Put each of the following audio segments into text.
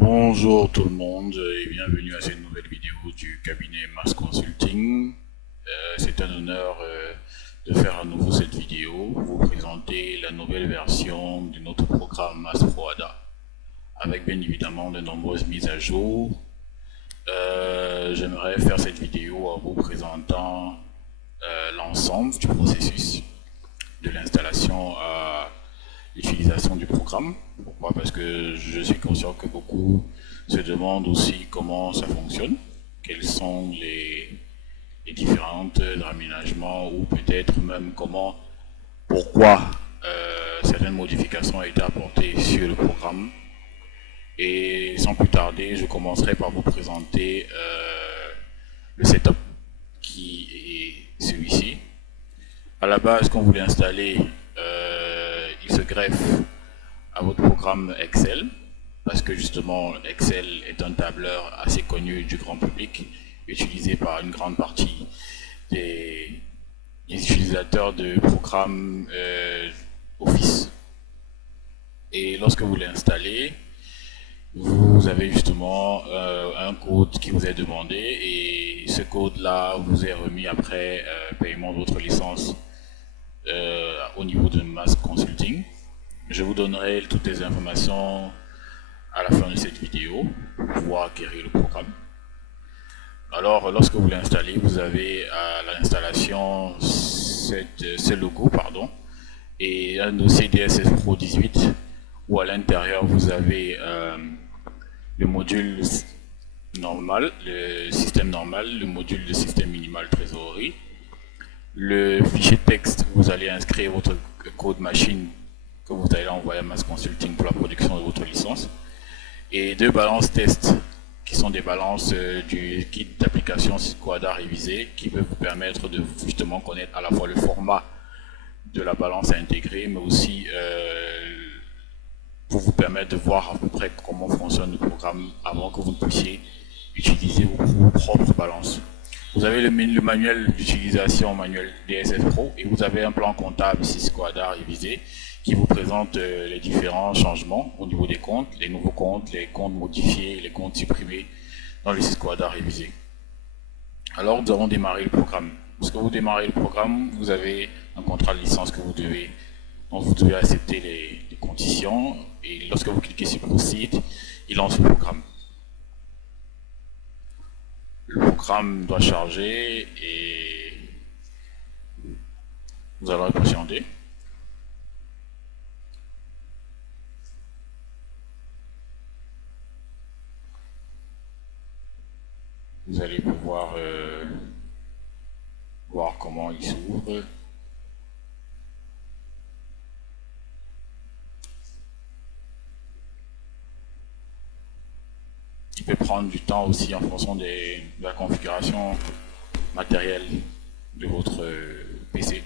Bonjour tout le monde et bienvenue à cette nouvelle vidéo du cabinet Mass Consulting. C'est un honneur de faire à nouveau cette vidéo, vous présenter la nouvelle version de notre programme Mass Pro ADA avec bien évidemment de nombreuses mises à jour. J'aimerais faire cette vidéo en vous présentant l'ensemble du processus de l'installation à l'utilisation du programme. Pourquoi? Parce que je suis conscient que beaucoup se demandent aussi comment ça fonctionne, quels sont les différentes aménagements ou peut-être même pourquoi certaines modifications ont été apportées sur le programme. Et sans plus tarder, je commencerai par vous présenter le setup qui est celui-ci. À la base, quand vous l'installez, il se greffe à votre programme Excel, parce que justement Excel est un tableur assez connu du grand public, utilisé par une grande partie des utilisateurs de programmes Office. Et lorsque vous l'installez, vous avez justement un code qui vous est demandé et ce code-là vous est remis après paiement de votre licence au niveau de Mass Consulting. Je vous donnerai toutes les informations à la fin de cette vidéo pour pouvoir acquérir le programme. Alors, lorsque vous l'installez, vous avez à l'installation ce logo, et un dossier DSS Pro 18 où à l'intérieur vous avez le module normal, le système normal, le module de système minimal trésorerie, le fichier texte où vous allez inscrire votre code machine que vous allez envoyer à Mass Consulting pour la production de votre licence, et deux balances tests qui sont des balances du kit d'application Cisco ADA révisé qui peuvent vous permettre de justement connaître à la fois le format de la balance à intégrer, mais aussi pour vous permettre de voir à peu près comment fonctionne le programme avant que vous ne puissiez utiliser vos propres balances. Vous avez le manuel d'utilisation, manuel DSS Pro, et vous avez un plan comptable Cisco ADA révisé qui vous présente les différents changements au niveau des comptes, les nouveaux comptes, les comptes modifiés, les comptes supprimés dans le Cisco ADA révisé. Alors nous allons démarrer le programme. Lorsque vous démarrez le programme, vous avez un contrat de licence dont vous devez accepter les conditions, et lorsque vous cliquez sur Proceed, il lance le programme. Le programme doit charger et nous allons patienter. Vous allez pouvoir voir comment il s'ouvre. Il peut prendre du temps aussi en fonction de la configuration matérielle de votre PC.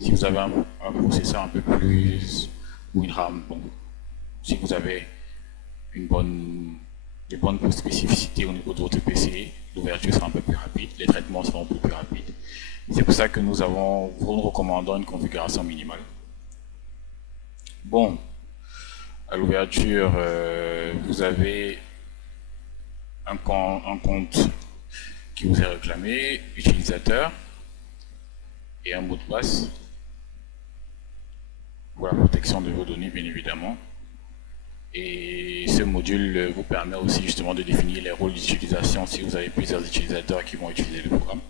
Si vous avez un processeur un peu plus ou une RAM, bon, si vous avez des bonnes spécificités au niveau de votre PC, l'ouverture sera un peu plus rapide, les traitements seront un peu plus rapides. C'est pour ça que nous recommandons une configuration minimale. Bon, à l'ouverture, vous avez un compte qui vous est réclamé, utilisateur, et un mot de passe pour la protection de vos données, bien évidemment. Et ce module vous permet aussi justement de définir les rôles d'utilisation si vous avez plusieurs utilisateurs qui vont utiliser le programme.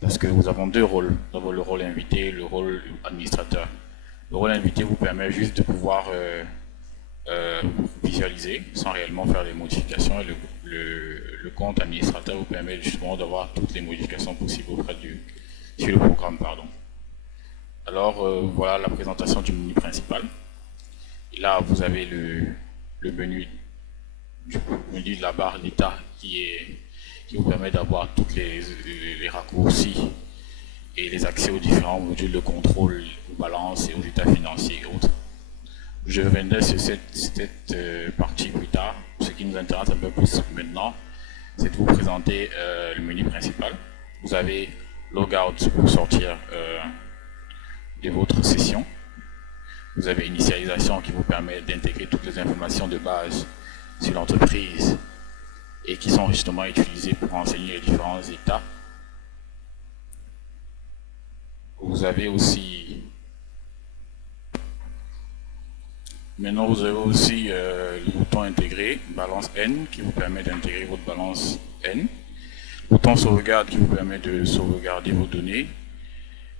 Parce que nous avons deux rôles, nous avons le rôle invité et le rôle administrateur. Le rôle invité vous permet juste de pouvoir visualiser sans réellement faire des modifications, et le compte administrateur vous permet justement d'avoir toutes les modifications possibles sur le programme. Alors voilà la présentation du menu principal. Et là vous avez le menu de la barre d'état qui vous permet d'avoir tous les raccourcis et les accès aux différents modules de contrôle, aux balances et aux états financiers et autres. Je reviendrai sur cette partie plus tard. Ce qui nous intéresse un peu plus maintenant, c'est de vous présenter le menu principal. Vous avez Logout pour sortir de votre session. Vous avez Initialisation qui vous permet d'intégrer toutes les informations de base sur l'entreprise et qui sont justement utilisés pour renseigner les différents états. Vous avez aussi maintenant vous avez aussi le bouton intégré balance N qui vous permet d'intégrer votre balance N, le bouton sauvegarde qui vous permet de sauvegarder vos données,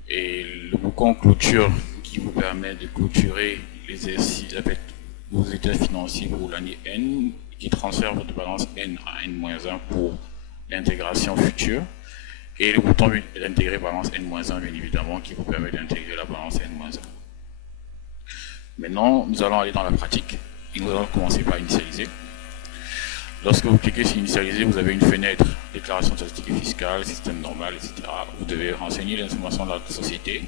et le bouton clôture qui vous permet de clôturer l'exercice avec vos états financiers pour l'année N, qui transfère votre balance N à N-1 pour l'intégration future, et le bouton d'intégrer balance N-1 bien évidemment qui vous permet d'intégrer la balance N-1. Maintenant, nous allons aller dans la pratique et nous allons commencer par initialiser. Lorsque vous cliquez sur initialiser, vous avez une fenêtre déclaration statistique et fiscale, système normal, etc. Vous devez renseigner l'information de la société.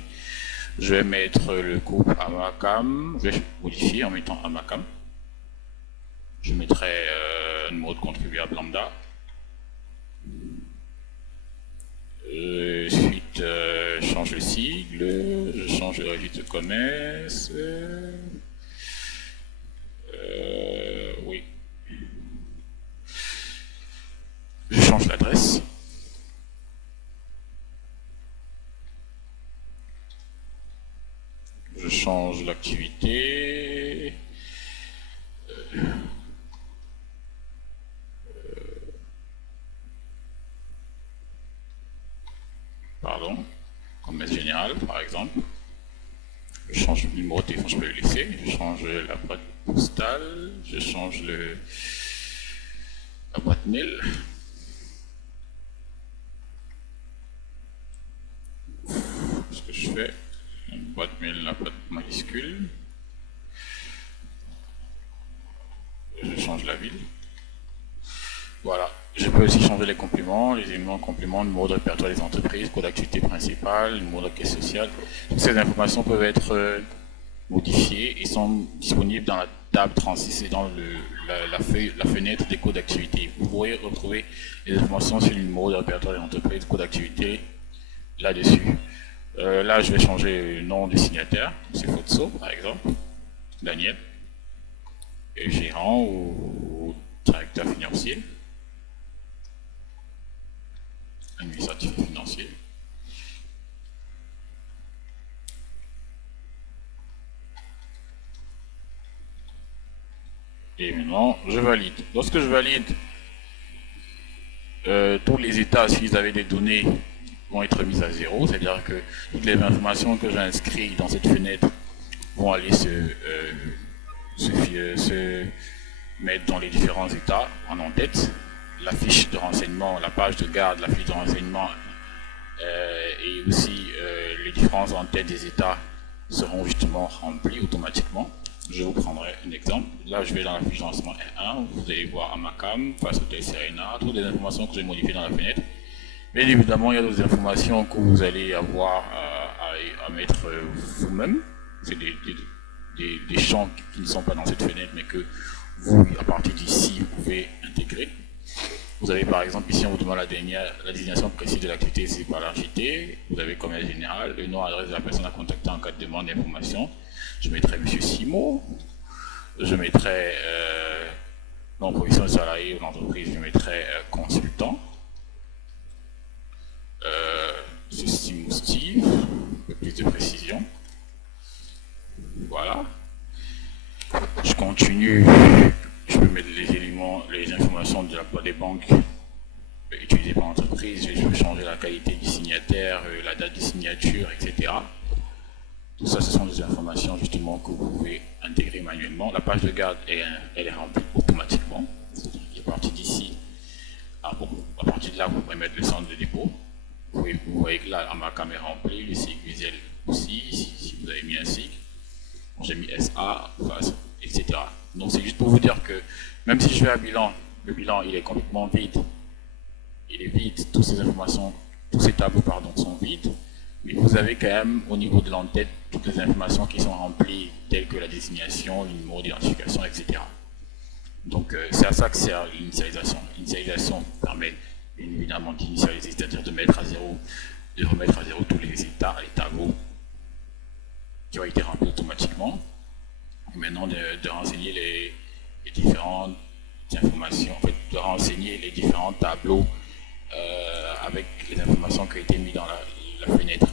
Je vais mettre le groupe Amacam, je vais modifier en mettant Amacam. Je mettrai un numéro de contribuable lambda. Ensuite, je change le sigle, je change le registre de commerce. Oui. Je change l'adresse. Je change l'activité. Pardon, commerce général par exemple. Je change le numéro de téléphone, je peux le laisser. Je change la boîte postale. Je change la boîte mail. Ce que je fais, une boîte mail, la boîte majuscule. Je change la ville. Voilà. Je peux aussi changer les compléments, les éléments compléments, le numéro de répertoire des entreprises, code d'activité principale, le numéro de caisse sociale. Toutes ces informations peuvent être modifiées et sont disponibles dans la table 36, c'est dans la fenêtre des codes d'activité. Vous pourrez retrouver les informations sur le numéro de répertoire des entreprises, code d'activité, là-dessus. Là, je vais changer le nom du signataire, c'est Fotso par exemple, Daniel, et gérant ou directeur financier. Administratif et financier. Et maintenant, je valide. Lorsque je valide, tous les états, si vous avez des données, vont être mises à zéro, c'est-à-dire que toutes les informations que j'inscris dans cette fenêtre vont aller se mettre dans les différents états en en-tête. La fiche de renseignement, la page de garde, la fiche de renseignement et aussi les différents en-tête des états seront justement remplis automatiquement. Je vous prendrai un exemple. Là, je vais dans la fiche de renseignement 1, vous allez voir Amacam, face Hôtel Serena, toutes les informations que j'ai modifiées dans la fenêtre. Bien évidemment, il y a d'autres informations que vous allez avoir à mettre vous-même. C'est des champs qui ne sont pas dans cette fenêtre, mais que vous, à partir d'ici, vous pouvez intégrer. Vous avez par exemple ici, on vous demande la désignation précise de l'activité saisie par l'entité. Vous avez commerce général, le nom, adresse de la personne à contacter en cas de demande d'information. Je mettrai M. Simo. Je mettrai non, provision de salarié ou l'entreprise, je mettrai consultant. C'est Simo Steve, un peu plus de précision. Voilà. Je continue. Je peux mettre les éléments, les informations de la part des banques utilisées par l'entreprise. Je peux changer la qualité du signataire, la date de signature, etc. Tout ça, ce sont des informations justement que vous pouvez intégrer manuellement. La page de garde, elle est remplie automatiquement. À partir d'ici, à partir de là, vous pouvez mettre le centre de dépôt. Vous voyez que là, ma caméra est remplie, le cycle visuel aussi, si vous avez mis un cycle. J'ai mis SA, face, etc. Donc c'est juste pour vous dire que même si je fais un bilan, le bilan il est complètement vide. Il est vide, toutes ces informations, tous ces tableaux pardon, sont vides. Mais vous avez quand même au niveau de l'entête toutes les informations qui sont remplies, telles que la désignation, le numéro d'identification, etc. Donc c'est à ça que sert l'initialisation. L'initialisation permet bien évidemment d'initialiser, c'est-à-dire de mettre à zéro, de remettre à zéro tous les états, les tableaux qui ont été remplis automatiquement. Et maintenant de renseigner les différents informations, en fait, de renseigner les différents tableaux avec les informations qui ont été mises dans la fenêtre.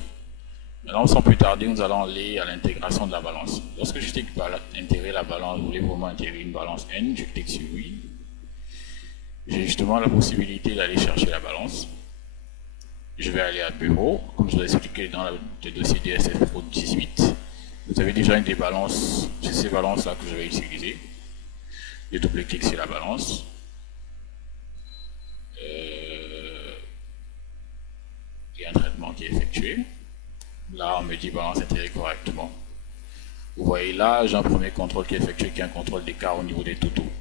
Maintenant, sans plus tarder, nous allons aller à l'intégration de la balance. Lorsque je clique par intégrer la balance, vous voulez vraiment intégrer une balance N, je clique sur oui. J'ai justement la possibilité d'aller chercher la balance. Je vais aller à bureau, comme je l'ai expliqué dans le dossier DSF Pro 18. Vous avez déjà une des balances, c'est ces balances-là que je vais utiliser. Je double-clique sur la balance. Il y a un traitement qui est effectué. Là, on me dit balance intégrée correctement. Vous voyez là, j'ai un premier contrôle qui est effectué, qui est un contrôle d'écart au niveau des totaux.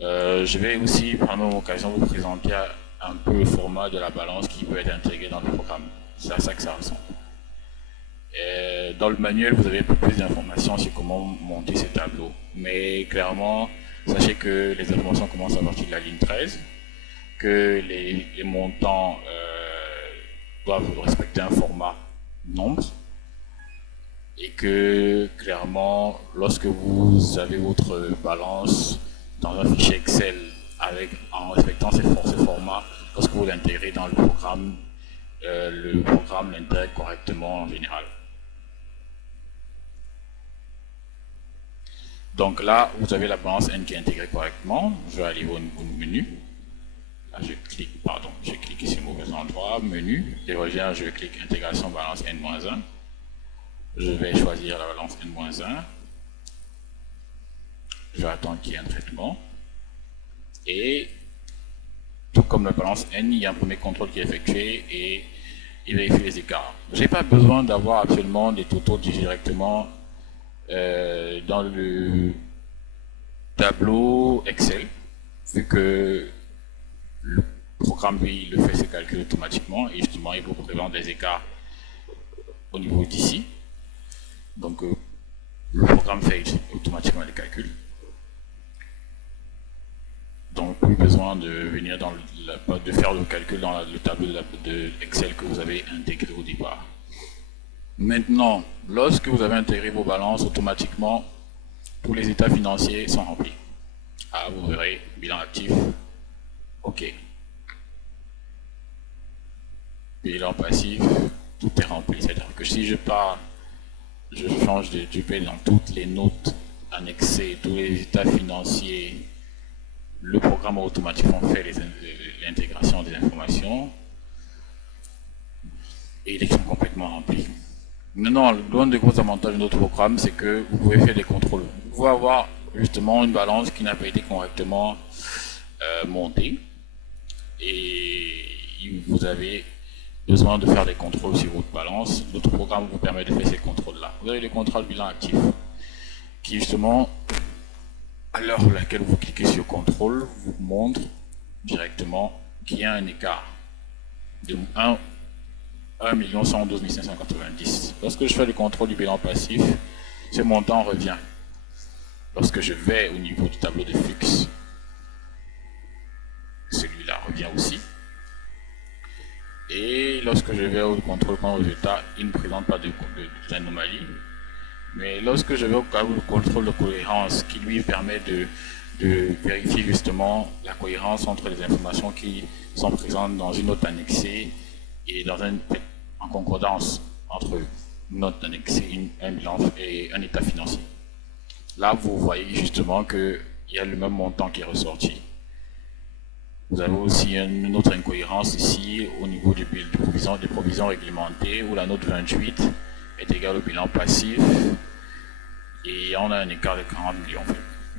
Je vais aussi prendre l'occasion de vous présenter un peu le format de la balance qui peut être intégré dans le programme. C'est à ça que ça ressemble. Dans le manuel, vous avez un peu plus d'informations sur comment monter ces tableaux. Mais clairement, sachez que les informations commencent à partir de la ligne 13, que les montants doivent respecter un format nombre, et que clairement, lorsque vous avez votre balance dans un fichier Excel en respectant ces formats, lorsque vous l'intégrez dans le programme l'intègre correctement en général. Donc là, vous avez la balance N qui est intégrée correctement. Je vais aller au menu. Là, je clique ici au mauvais endroit, menu, et reviens, je clique intégration balance N-1. Je vais choisir la balance N-1. Je vais attendre qu'il y ait un traitement. Et tout comme la balance N, il y a un premier contrôle qui est effectué et il vérifie les écarts. Je n'ai pas besoin d'avoir absolument des totaux directement dans le tableau Excel, vu que le programme, lui, le fait ses calculs automatiquement et justement, il vous présente des écarts au niveau d'ici. Donc, le programme fait automatiquement les calculs. Donc, plus besoin de venir de faire le calcul dans le tableau de Excel que vous avez intégré au départ. Maintenant, lorsque vous avez intégré vos balances, automatiquement, tous les états financiers sont remplis. Ah, vous verrez, bilan actif, OK. Bilan passif, tout est rempli. C'est-à-dire que si je change du pays dans toutes les notes annexées, tous les états financiers, le programme a automatiquement fait l'intégration des informations et ils sont complètement remplis. Maintenant, l'un des gros avantages de notre programme, c'est que vous pouvez faire des contrôles. Vous pouvez avoir justement une balance qui n'a pas été correctement montée et vous avez besoin de faire des contrôles sur votre balance. Notre programme vous permet de faire ces contrôles-là. Vous avez le contrôle bilan actif qui justement, à l'heure à laquelle vous cliquez sur contrôle, vous montre directement qu'il y a un écart de 1 112 590. Lorsque je fais le contrôle du bilan passif, ce montant revient. Lorsque je vais au niveau du tableau de flux, celui-là revient aussi. Et lorsque je vais au contrôle comme résultat, il ne présente pas d'anomalie. Mais lorsque je vais au contrôle de cohérence, qui lui permet de vérifier justement la cohérence entre les informations qui sont présentes dans une note annexée et en concordance entre une note annexée, un bilan et un état financier. Là, vous voyez justement qu'il y a le même montant qui est ressorti. Vous avez aussi une autre incohérence ici au niveau des provisions réglementées où la note 28 est égale au bilan passif et on a un écart de 40 millions.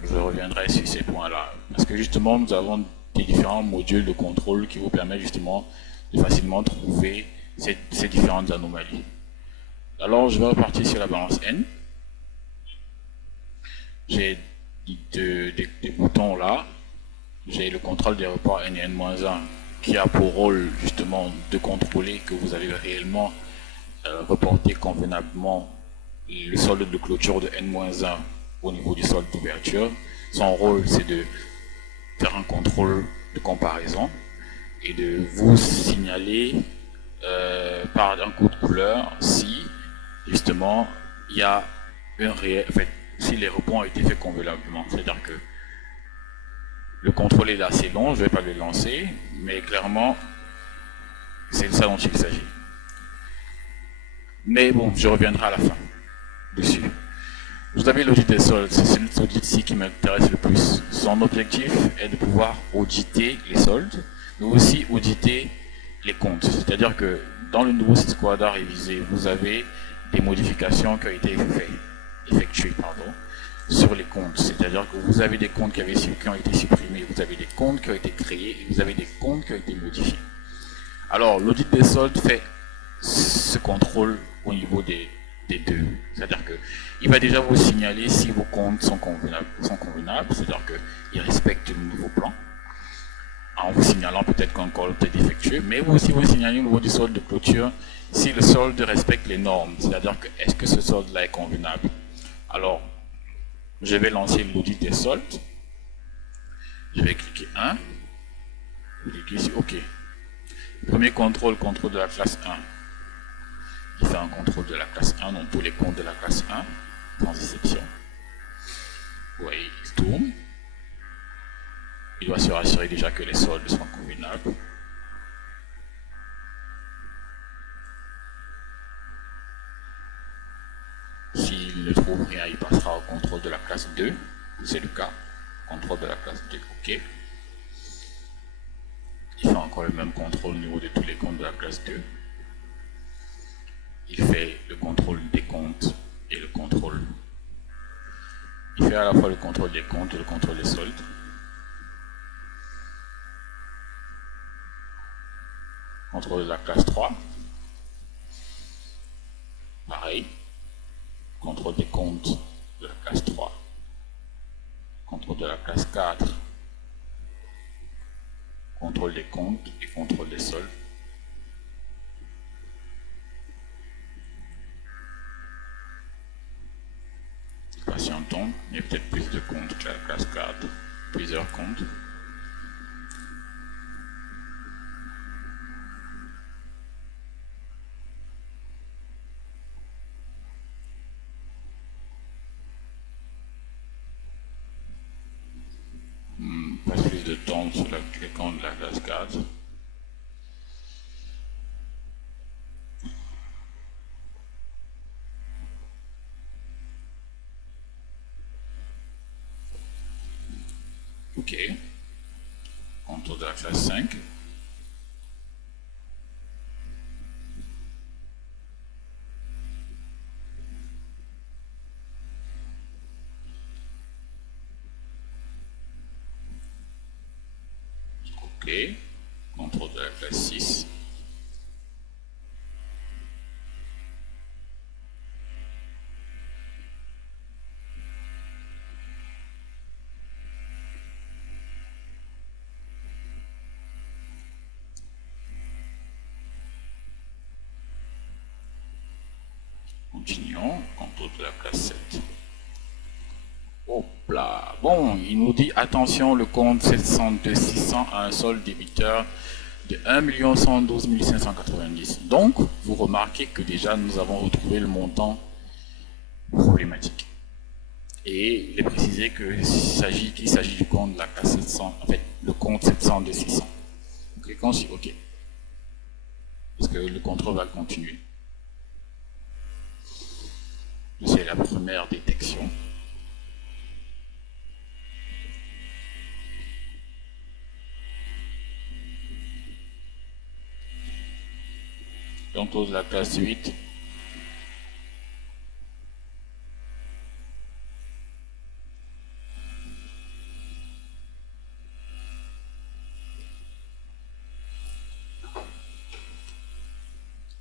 Je reviendrai sur ces points-là parce que justement nous avons des différents modules de contrôle qui vous permettent justement de facilement trouver ces différentes anomalies. Alors je vais repartir sur la balance N. J'ai des boutons là. J'ai le contrôle des reports N et N-1 qui a pour rôle justement de contrôler que vous avez réellement reporté convenablement le solde de clôture de N-1 au niveau du solde d'ouverture. Son rôle, c'est de faire un contrôle de comparaison et de vous signaler par un coup de couleur si justement il y a un réel, si les reports ont été faits convenablement. C'est-à-dire que Le contrôle est assez long, je ne vais pas le lancer, mais clairement, c'est de ça dont il s'agit. Mais bon, je reviendrai à la fin dessus. Vous avez l'audit des soldes, c'est cet audit-ci qui m'intéresse le plus. Son objectif est de pouvoir auditer les soldes, mais aussi auditer les comptes. C'est-à-dire que dans le nouveau site Quadra révisé, vous avez des modifications qui ont été effectuées sur les comptes. C'est-à-dire que vous avez des comptes qui ont été supprimés, vous avez des comptes qui ont été créés et vous avez des comptes qui ont été modifiés. Alors, l'audit des soldes fait ce contrôle au niveau des deux. C'est-à-dire qu'il va déjà vous signaler si vos comptes sont convenables, c'est-à-dire qu'ils respectent le nouveau plan, en vous signalant peut-être qu'un compte est défectueux, mais vous aussi vous signalez au niveau du solde de clôture si le solde respecte les normes, c'est-à-dire que est-ce que ce solde-là est convenable. Alors, je vais lancer l'audit des soldes, je vais cliquer 1, je vais cliquer sur OK. Premier contrôle de la classe 1. Il fait un contrôle de la classe 1, donc pour les comptes de la classe 1, sans exception. Vous voyez, il tourne. Il doit se rassurer déjà que les soldes sont convenables. S'il ne trouve rien, il passera au contrôle de la classe 2. C'est le cas. Contrôle de la classe 2, OK. Il fait encore le même contrôle au niveau de tous les comptes de la classe 2. Il fait le contrôle des comptes et le contrôle. Il fait à la fois le contrôle des comptes et le contrôle des soldes. Contrôle de la classe 3. Pareil. Contrôle des comptes de la classe 3. Contrôle de la classe 4. Contrôle des comptes et contrôle des soldes. Patientons, il y a peut-être plus de comptes que la classe 4, plusieurs comptes. Passe plus de temps sur les comptes de la classe 4. OK. Contrôle de la classe 5. OK. Contrôle de la classe 6. Continuons, contrôle de la classe 7. Hop là. Bon, il nous dit attention, le compte 702 600 a un solde débiteur de 1 112 590. Donc, vous remarquez que déjà nous avons retrouvé le montant problématique. Et il est précisé qu'il s'agit du compte de la classe 700, en fait, le compte 702 600. Donc, cliquons sur OK. Parce que le contrôle va continuer. C'est la première détection. Contrôle de la classe 8.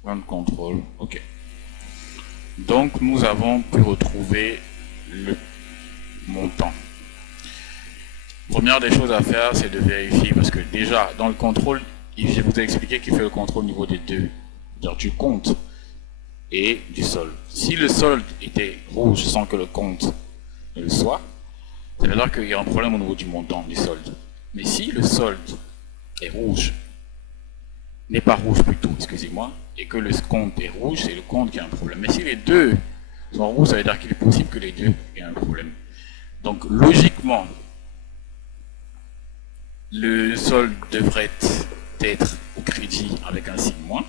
Point de contrôle, OK. Donc nous avons pu retrouver le montant. Première des choses à faire, c'est de vérifier, parce que déjà dans le contrôle, je vous ai expliqué qu'il fait le contrôle au niveau des deux, c'est-à-dire du compte et du solde. Si le solde était rouge sans que le compte ne le soit, ça veut dire qu'il y a un problème au niveau du montant du solde. Mais si le solde est rouge, n'est pas rouge plutôt, excusez-moi, et que le compte est rouge, c'est le compte qui a un problème. Mais si les deux sont rouges, ça veut dire qu'il est possible que les deux aient un problème. Donc logiquement, Le solde devrait être au crédit avec un signe moins.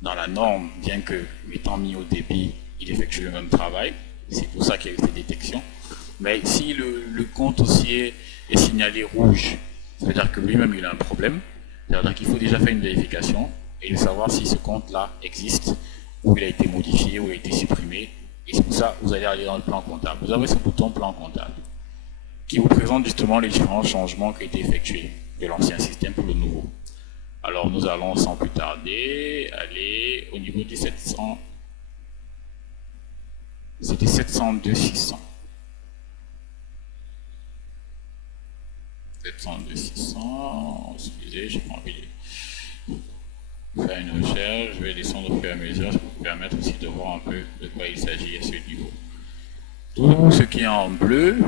Dans la norme, bien que étant mis au débit, il effectue le même travail. C'est pour ça qu'il y a eu cette détection. Mais si le compte haussier est signalé rouge, ça veut dire que lui-même il a un problème. C'est-à-dire qu'il faut déjà faire une vérification et de savoir si ce compte-là existe, ou il a été modifié, ou il a été supprimé. Et c'est pour ça que vous allez aller dans le plan comptable. Vous avez ce bouton plan comptable qui vous présente justement les différents changements qui ont été effectués de l'ancien système pour le nouveau. Alors nous allons sans plus tarder aller au niveau des 700. C'était 702 600. 702 600. Excusez, j'ai pas envie de faire une recherche. Je vais descendre au fur et à mesure pour vous permettre aussi de voir un peu de quoi il s'agit à ce niveau. Tout ce qui est en bleu,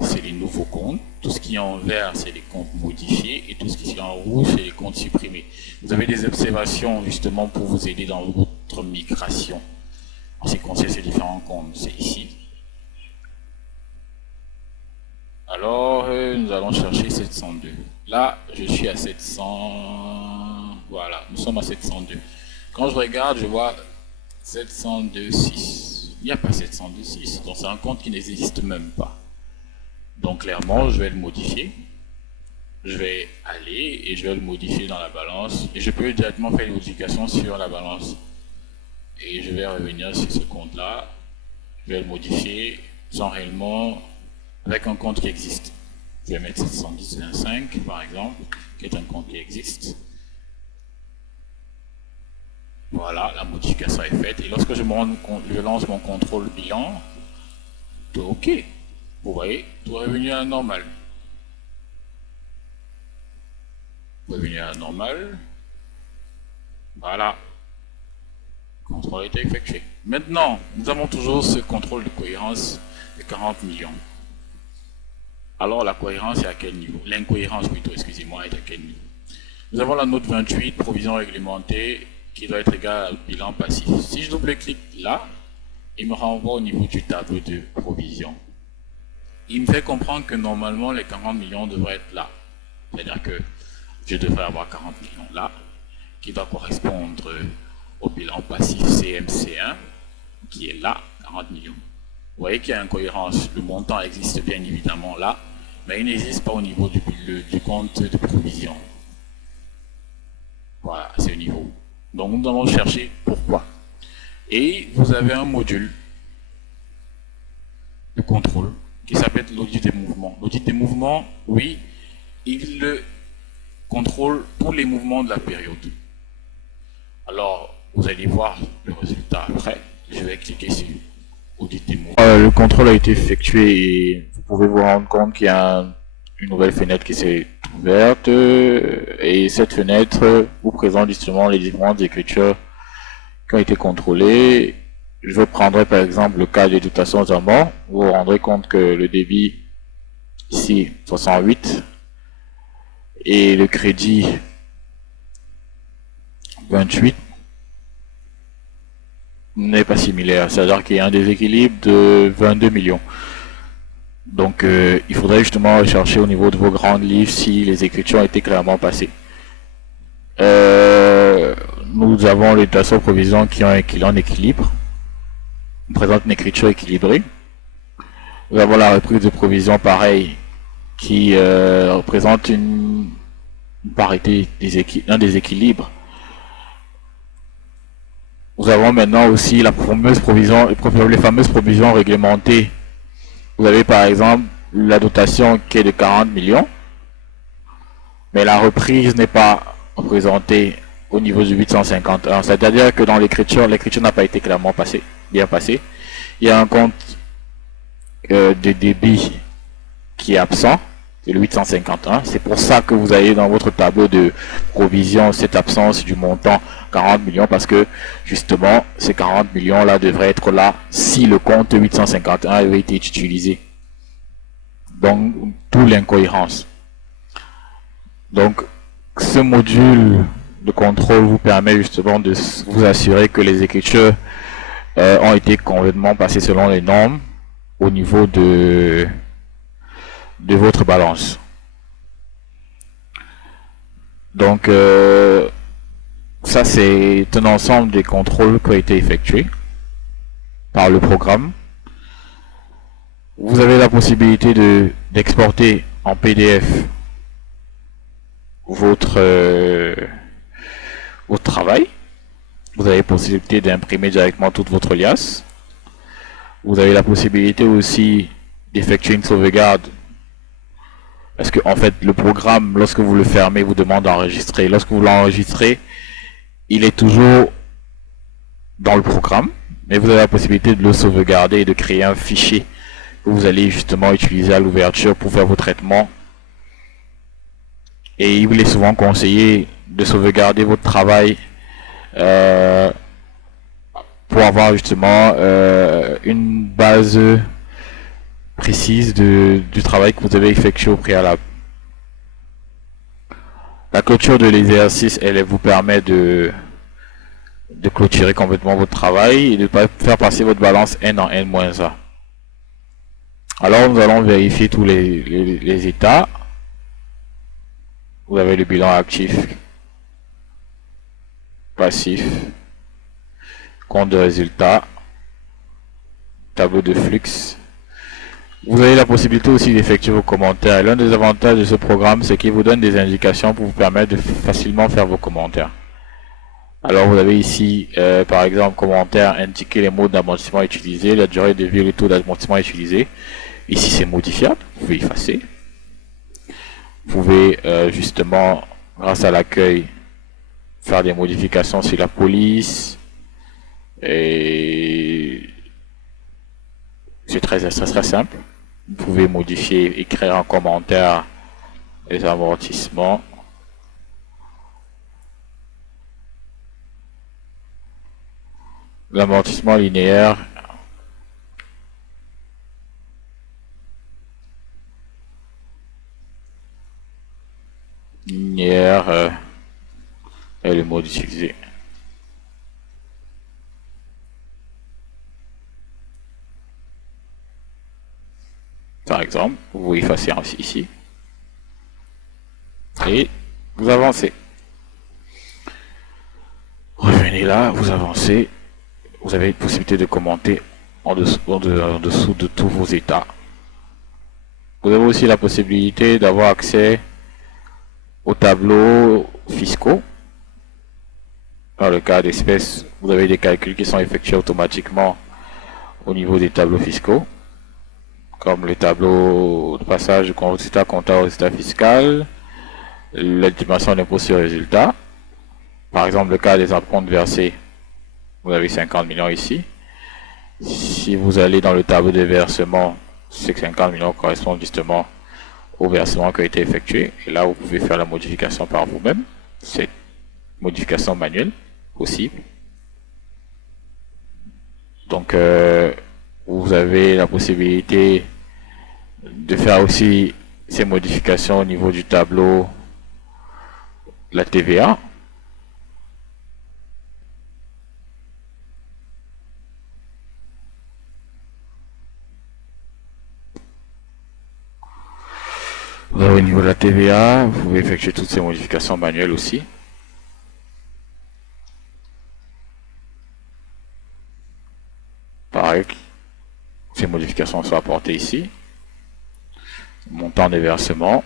c'est les nouveaux comptes. Tout ce qui est en vert, c'est les comptes modifiés. Et tout ce qui est en rouge, c'est les comptes supprimés. Vous avez des observations justement pour vous aider dans votre migration. En ce qui concerne ces différents comptes, c'est ici. Alors, nous allons chercher 702. Là, je suis à 700. Voilà, nous sommes à 702. Quand je regarde, je vois 702,6. Il n'y a pas 702,6. Donc, c'est un compte qui n'existe même pas. Donc, clairement, je vais le modifier. Je vais aller et je vais le modifier dans la balance. Et je peux directement faire une modification sur la balance. Et je vais revenir sur ce compte-là. Je vais le modifier sans réellement... avec un compte qui existe. Je vais mettre 710,25 par exemple, qui est un compte qui existe. Voilà, la modification est faite. Et lorsque je lance mon contrôle bilan, tout OK. Vous voyez, tout est revenu à la normale. Revenu à la normale. Voilà. Le contrôle a été effectué. Maintenant, nous avons toujours ce contrôle de cohérence de 40 millions. Alors la cohérence est à quel niveau? L'incohérence plutôt, excusez-moi, est à quel niveau? Nous avons la note 28, provision réglementée, qui doit être égale au bilan passif. Si je double-clique là, il me renvoie au niveau du tableau de provision. Il me fait comprendre que normalement les 40 millions devraient être là. C'est-à-dire que je devrais avoir 40 millions là, qui doit correspondre au bilan passif CMC1, qui est là, 40 millions. Vous voyez qu'il y a une incohérence. Le montant existe bien évidemment là, mais il n'existe pas au niveau du compte de provision. Voilà, c'est le niveau. Donc nous allons chercher pourquoi. Et vous avez un module de contrôle qui s'appelle l'audit des mouvements. L'audit des mouvements, oui, il contrôle tous les mouvements de la période. Alors, vous allez voir le résultat après. Je vais cliquer sur audit des mouvements. Le contrôle a été effectué et vous pouvez vous rendre compte qu'il y a une nouvelle fenêtre qui s'est ouverte et cette fenêtre vous présente justement les différentes écritures qui ont été contrôlées. Je prendrai par exemple le cas des dotations à mort. Vous vous rendrez compte que le débit ici 68 et le crédit 28 n'est pas similaire, c'est-à-dire qu'il y a un déséquilibre de 22 millions. Donc il faudrait justement rechercher au niveau de vos grandes livres si les écritures ont été clairement passées. Nous avons les dotations provisions qui ont un équilibre. On présente une écriture équilibrée. Nous avons la reprise de provision pareil qui représente une parité, un déséquilibre. Nous avons maintenant aussi la fameuse provision, les fameuses provisions réglementées. Vous avez par exemple la dotation qui est de 40 millions, mais la reprise n'est pas représentée au niveau du 851. C'est-à-dire que dans l'écriture n'a pas été clairement bien passée. Il y a un compte de débit qui est absent, c'est le 851. C'est pour ça que vous avez dans votre tableau de provision cette absence du montant 40 millions, parce que justement ces 40 millions là devraient être là si le compte 851 avait été utilisé. Donc tout l'incohérence. Donc ce module de contrôle vous permet justement de vous assurer que les écritures ont été complètement passées selon les normes au niveau de votre balance. Donc, ça, c'est un ensemble des contrôles qui ont été effectués par le programme. Vous avez la possibilité d'exporter en PDF votre travail. Vous avez la possibilité d'imprimer directement toute votre liasse. Vous avez la possibilité aussi d'effectuer une sauvegarde. Parce que en fait, le programme, lorsque vous le fermez, vous demande d'enregistrer. Lorsque vous l'enregistrez, il est toujours dans le programme, mais vous avez la possibilité de le sauvegarder et de créer un fichier que vous allez justement utiliser à l'ouverture pour faire vos traitements. Et il vous est souvent conseillé de sauvegarder votre travail pour avoir justement une base précise du travail que vous avez effectué au préalable. La clôture de l'exercice, elle vous permet de clôturer complètement votre travail et de ne pas faire passer votre balance N en N-A. Alors nous allons vérifier tous les états. Vous avez le bilan actif, passif, compte de résultats, tableau de flux. Vous avez la possibilité aussi d'effectuer vos commentaires. L'un des avantages de ce programme, c'est qu'il vous donne des indications pour vous permettre de facilement faire vos commentaires. Alors vous avez ici, par exemple, commentaire, indiquer les modes d'amortissement utilisés, la durée de vie et le taux d'amortissement utilisé. Ici c'est modifiable, vous pouvez effacer. Vous pouvez justement, grâce à l'accueil, faire des modifications sur la police. Et c'est très simple. Vous pouvez modifier, écrire en commentaire les amortissements. L'amortissement linéaire. Est le mode utilisé. Par exemple, vous effacez ici et vous avancez. Revenez là, vous avancez. Vous avez une possibilité de commenter en dessous de tous vos états. Vous avez aussi la possibilité d'avoir accès aux tableaux fiscaux. Dans le cas d'espèces, vous avez des calculs qui sont effectués automatiquement au niveau des tableaux fiscaux, comme le tableau de passage du résultat comptable au résultat fiscal, l'estimation d'impôt sur résultat. Par exemple, le cas des acomptes versés, vous avez 50 millions ici. Si vous allez dans le tableau de versement, ces 50 millions correspondent justement au versement qui a été effectué. Et là, vous pouvez faire la modification par vous-même. C'est modification manuelle possible. Donc, vous avez la possibilité de faire aussi ces modifications au niveau du tableau de la TVA. Au niveau de la TVA, vous pouvez effectuer toutes ces modifications manuelles aussi. Pareil, ces modifications sont apportées ici. Montant des versements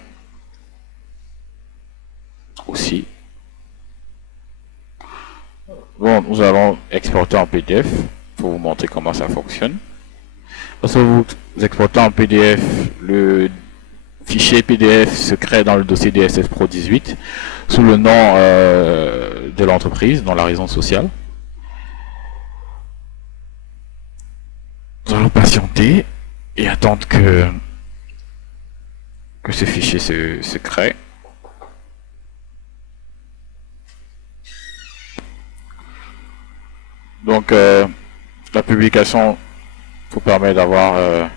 aussi. Bon, nous allons exporter en PDF pour vous montrer comment ça fonctionne. Lorsque vous exportez en PDF, le fichier PDF se crée dans le dossier DSS Pro 18 sous le nom de l'entreprise, dans la raison sociale. Nous allons patienter et attendre que ce fichier se crée. Donc la publication vous permet d'avoir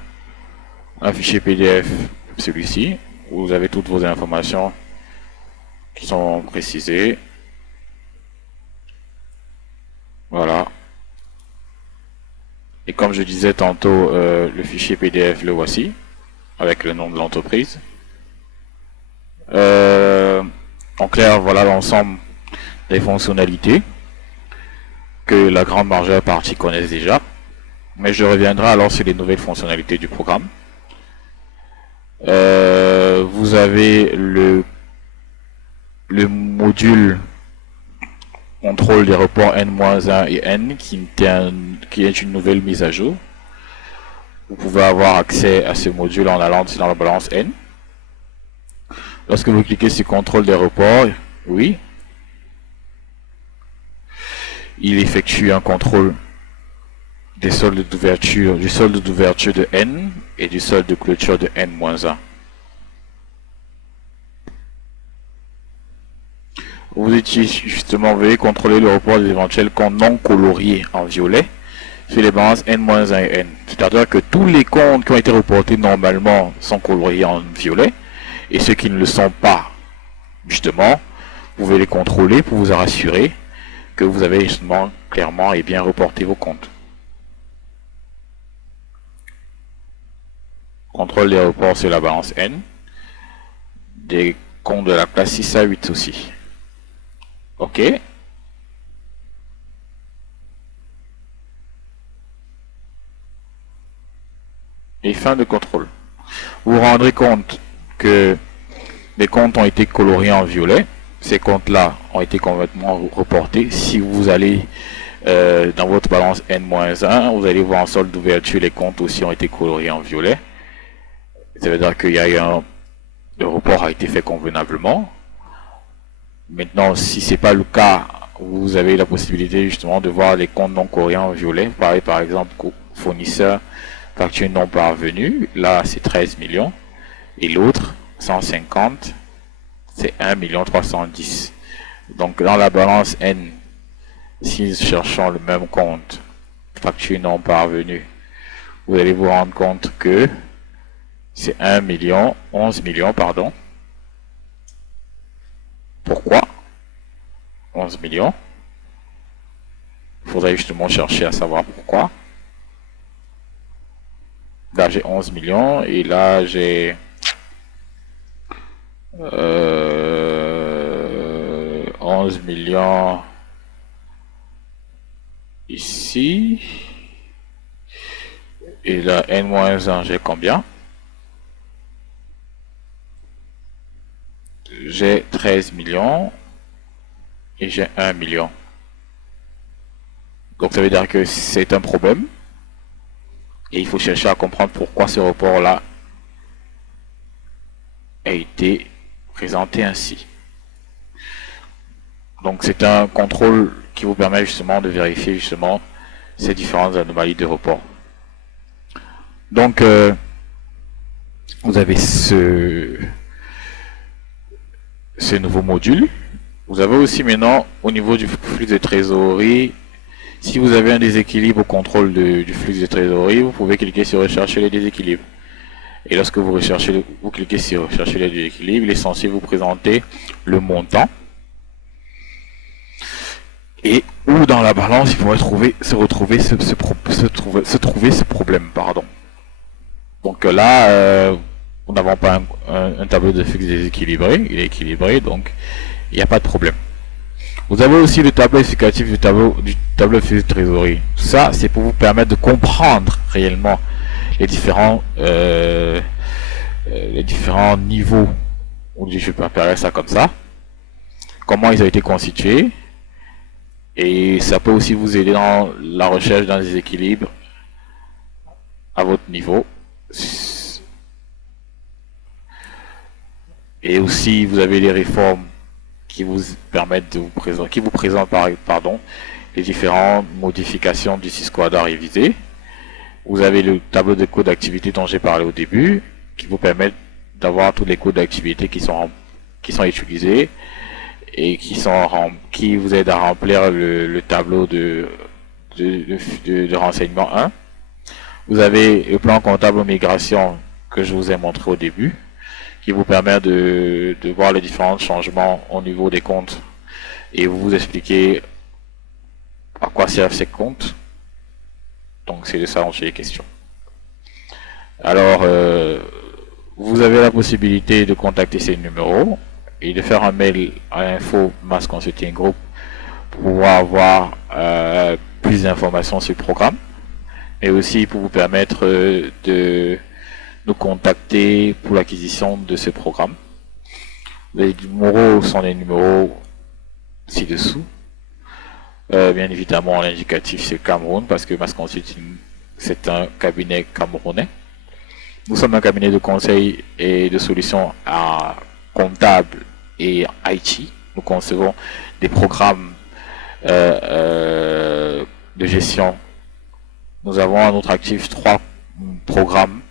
un fichier PDF, celui-ci, où vous avez toutes vos informations qui sont précisées. Voilà. Et comme je disais tantôt, le fichier PDF, le voici, avec le nom de l'entreprise. En clair, voilà l'ensemble des fonctionnalités que la grande majeure partie connaissent déjà. Mais je reviendrai alors sur les nouvelles fonctionnalités du programme. Vous avez le module contrôle des reports N-1 et N qui est une nouvelle mise à jour. Vous pouvez avoir accès à ce module en allant dans la balance N. Lorsque vous cliquez sur contrôle des reports, oui, il effectue un contrôle des soldes d'ouverture, du solde d'ouverture de N et du solde de clôture de N-1. Vous étiez justement, veuillez contrôler le report des éventuels comptes non coloriés en violet sur les balances N-1 et N. C'est-à-dire que tous les comptes qui ont été reportés normalement sont coloriés en violet et ceux qui ne le sont pas, justement, vous pouvez les contrôler pour vous rassurer que vous avez justement clairement et bien reporté vos comptes. Contrôle des reports sur la balance N, des comptes de la classe 6 à 8 aussi. OK. Et fin de contrôle. Vous vous rendrez compte que les comptes ont été coloriés en violet. Ces comptes-là ont été complètement reportés. Si vous allez dans votre balance N-1, vous allez voir en solde d'ouverture, les comptes aussi ont été coloriés en violet. Ça veut dire qu'il y a eu le report a été fait convenablement. Maintenant, si c'est pas le cas, vous avez la possibilité justement de voir les comptes non coloriés en violet. Pareil, par exemple, fournisseur, facture non parvenue. Là, c'est 13 millions. Et l'autre, 150, c'est 1 310 000. Donc, dans la balance N, si nous cherchons le même compte, facture non parvenue, vous allez vous rendre compte que c'est 11 millions, pardon. Pourquoi 11 millions? Il faudrait justement chercher à savoir pourquoi. Là, j'ai 11 millions et là, j'ai 11 millions ici. Et là, N-1, j'ai combien? J'ai 13 millions et j'ai 1 million. Donc ça veut dire que c'est un problème et il faut chercher à comprendre pourquoi ce report-là a été présenté ainsi. Donc c'est un contrôle qui vous permet justement de vérifier justement ces différentes anomalies de report. Donc vous avez ce nouveau module. Vous avez aussi maintenant au niveau du flux de trésorerie, si vous avez un déséquilibre au contrôle du flux de trésorerie, vous pouvez cliquer sur rechercher les déséquilibres. Et lorsque vous cliquez sur rechercher les déséquilibres, il est censé vous présenter le montant. Et où dans la balance il pourrait trouver ce problème, pardon. Donc là, nous n'avons pas un tableau de flux déséquilibré, il est équilibré, donc il n'y a pas de problème. Vous avez aussi le tableau explicatif du tableau de flux de trésorerie. Ça, c'est pour vous permettre de comprendre réellement les différents niveaux, ou je peux appeler ça comme ça, comment ils ont été constitués, et ça peut aussi vous aider dans la recherche d'un déséquilibre à votre niveau. Et aussi, vous avez les réformes qui vous permettent de vous présentent les différentes modifications du sysquad à réviser. Vous avez le tableau de codes d'activité dont j'ai parlé au début, qui vous permet d'avoir tous les codes d'activité qui sont utilisés et qui vous aident à remplir le tableau de renseignement 1. Vous avez le plan comptable migration que je vous ai montré au début, qui vous permet de voir les différents changements au niveau des comptes et vous expliquer à quoi servent ces comptes. Donc c'est de ça dont j'ai les questions. Alors, vous avez la possibilité de contacter ces numéros et de faire un mail à info Mass Consulting Group pour pouvoir avoir plus d'informations sur le programme, mais aussi pour vous permettre de nous contacter pour l'acquisition de ce programme. Les numéros sont les numéros ci-dessous. Bien évidemment, l'indicatif c'est Cameroun parce que Mass Consulting c'est un cabinet camerounais. Nous sommes un cabinet de conseil et de solutions à comptable et IT. Nous concevons des programmes de gestion. Nous avons à notre actif 3 programmes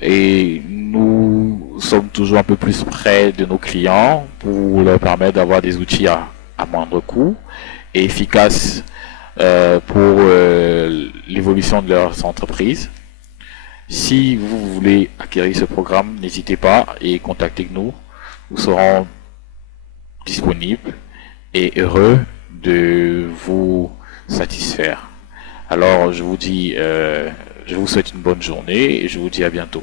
et nous sommes toujours un peu plus près de nos clients pour leur permettre d'avoir des outils à moindre coût et efficaces pour l'évolution de leurs entreprises. Si vous voulez acquérir ce programme, n'hésitez pas et contactez-nous. Nous serons disponibles et heureux de vous satisfaire. Alors, je vous souhaite une bonne journée et je vous dis à bientôt.